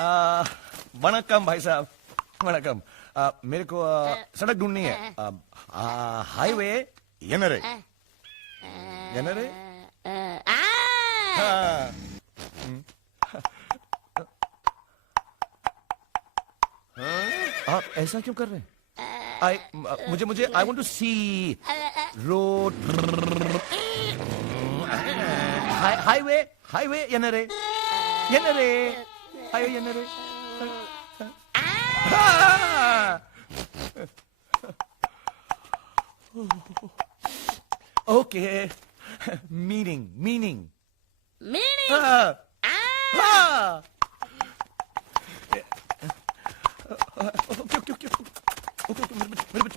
वणक्कम भाई साहब, वणक्कम। मेरे को सड़क ढूंढनी है। हाईवे येनरे येनरे। आप ऐसा क्यों कर रहे हैं? मुझे I want to see road. Highway highway येनरे येनरे हाईवे येनरे। Okay, meaning meaning meaning.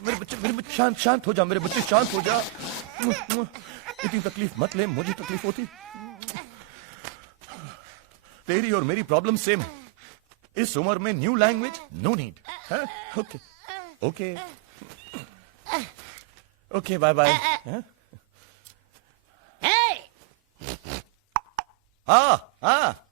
मेरे बच्चे शांत हो जा, मेरे बच्चे शांत हो जा। इतनी तकलीफ मत ले, मुझे तकलीफ होती। तेरी और मेरी प्रॉब्लम सेम है। इस उम्र में new language no need. Okay okay okay, bye bye. हाँ हाँ